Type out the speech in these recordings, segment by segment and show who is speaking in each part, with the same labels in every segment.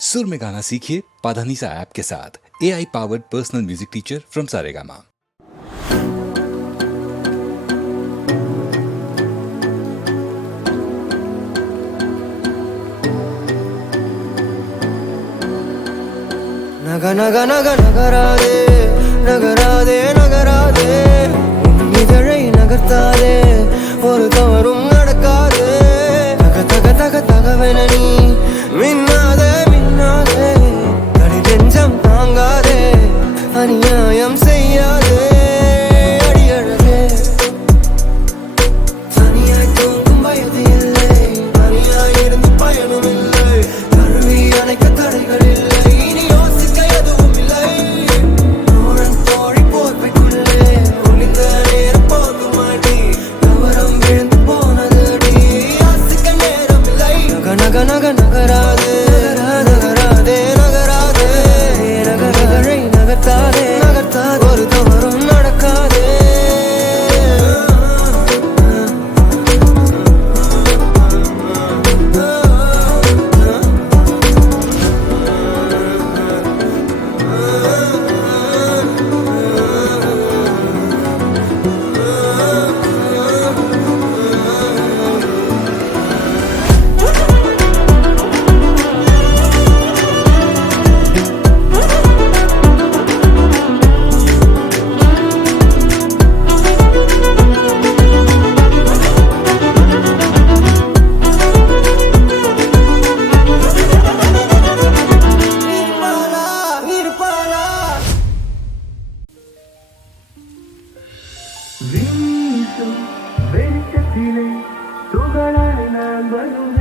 Speaker 1: सुर में गाना सीखिए पाधानीसा ऐप के साथ। A I powered personal music teacher from Saregama
Speaker 2: Naga नगा नगा नगरा दे नगरा दे नगरा दे उन्हीं जड़े ही नगरता और तमरुम नडका दे तग तग तग तग ನಗ ನಗ ನಗರಾಗ
Speaker 3: நினைவிலே துகள நான் வரும்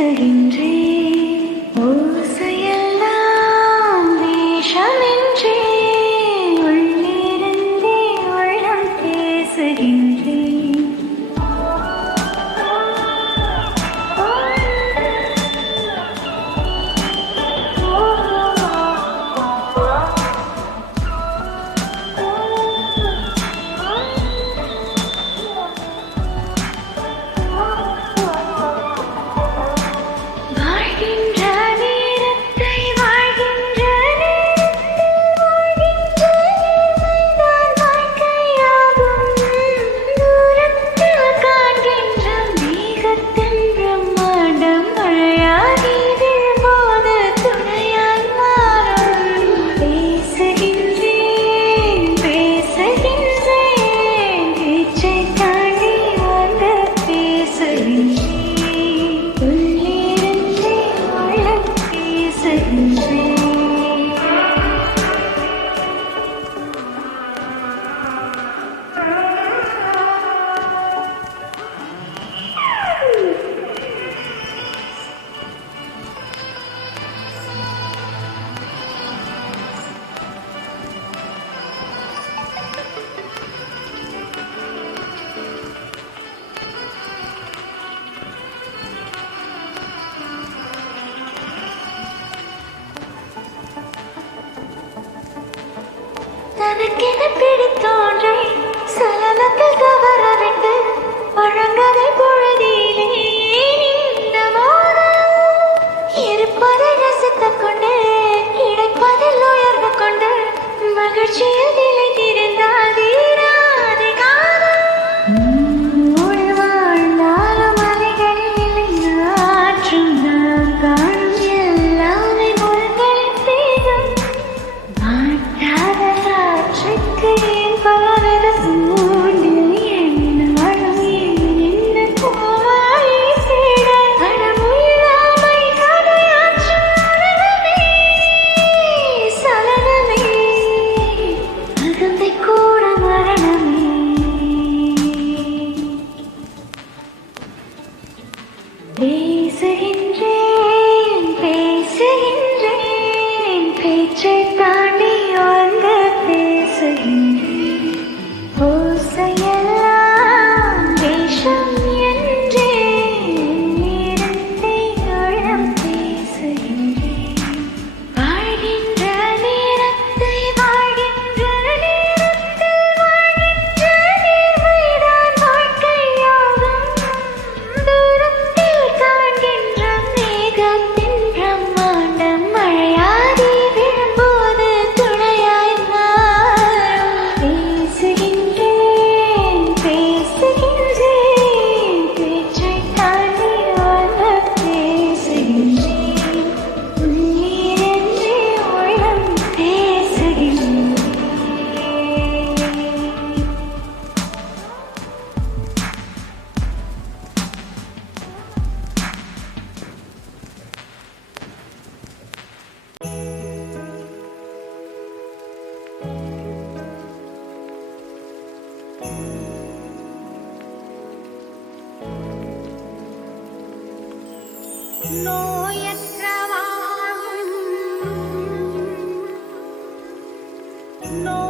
Speaker 4: 是林 எனக்கென பிடித்தோன்றே சலனத்தில் தவறவிட்டு பழங்கதை பொழுதிலே இருப்பதை ரசித்துக் கொண்டு இடைப்பதில் உயர்ந்து கொண்டு மகிழ்ச்சியில் ഹൃദയക്കൂട മരണമേ no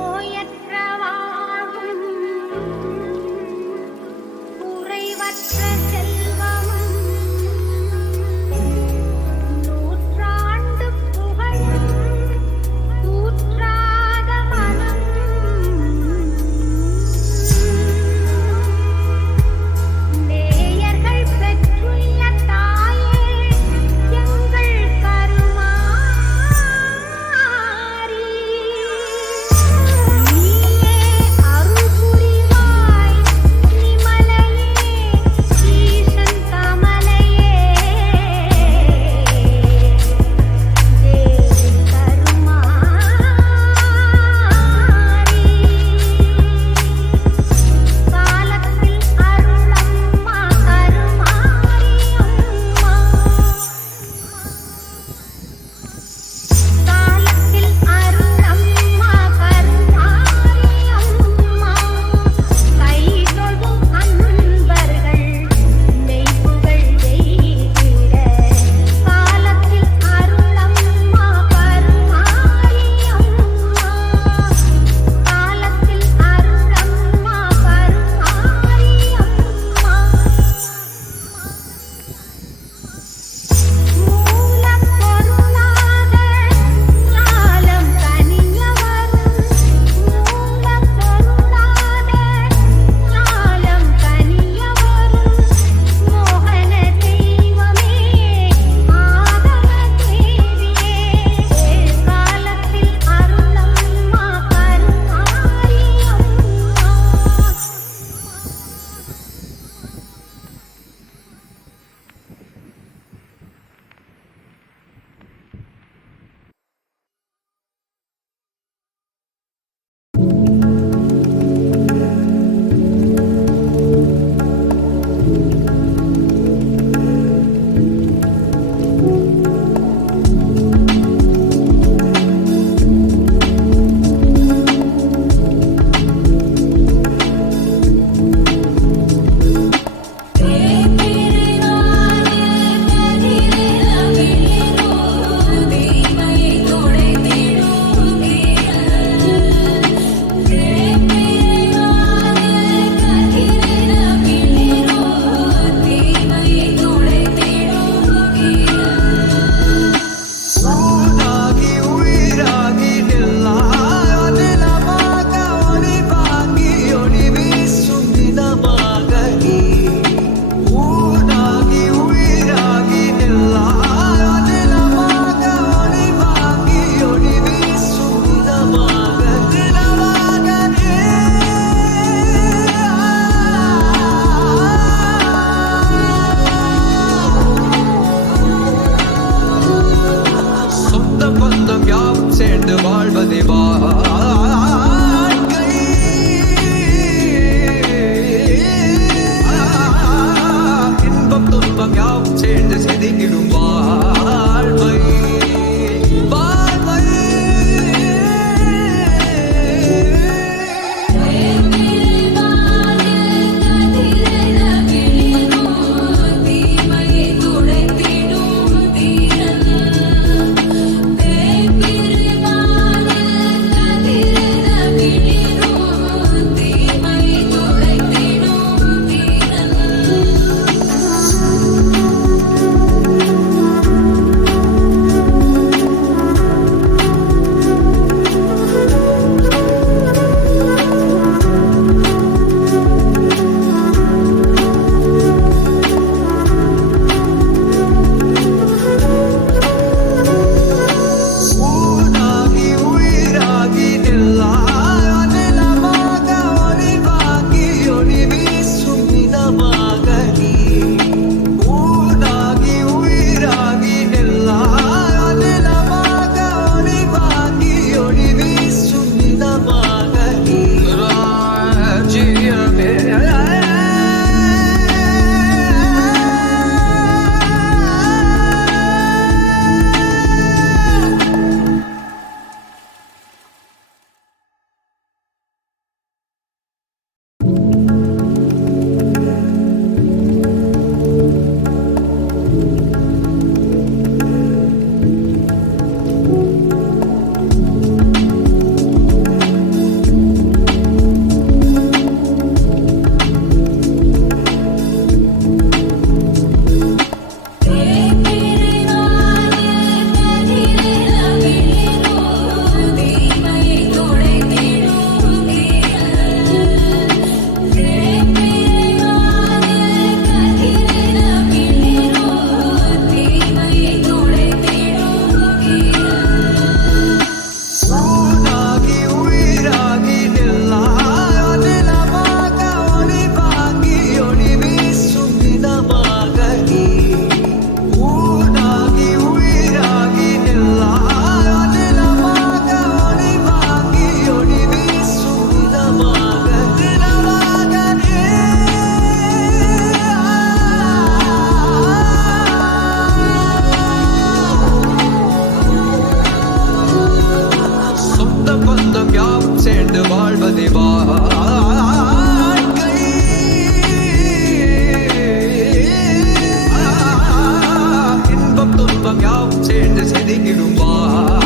Speaker 5: யாவும் சேர்ந்து செதுகிடுவார்